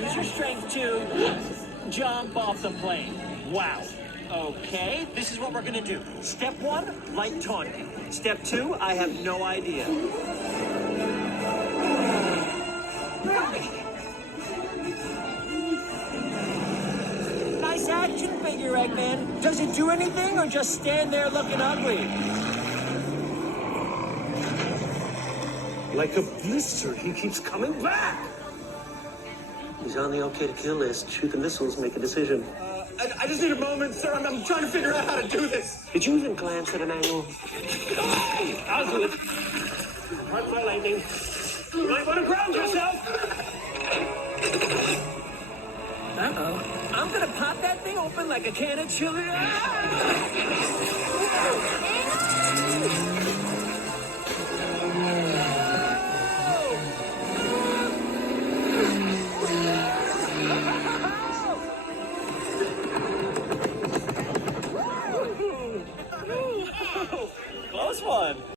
Use your strength to jump off the plane. Wow. Okay, this is what we're gonna do. Step 1, light taunting. Step 2, I have no idea. Nice action figure, Eggman. Does it do anything or just stand there looking ugly? Like a blister, he keeps coming back. He's on the okay to kill list. Shoot the missiles, make a decision. I just need a moment, sir. I'm trying to figure out how to do this. Did you even glance at an angle? I'll do it. Heart by lightning. You might want to ground yourself. Uh-oh. I'm gonna pop that thing open like a can of chili. Close one.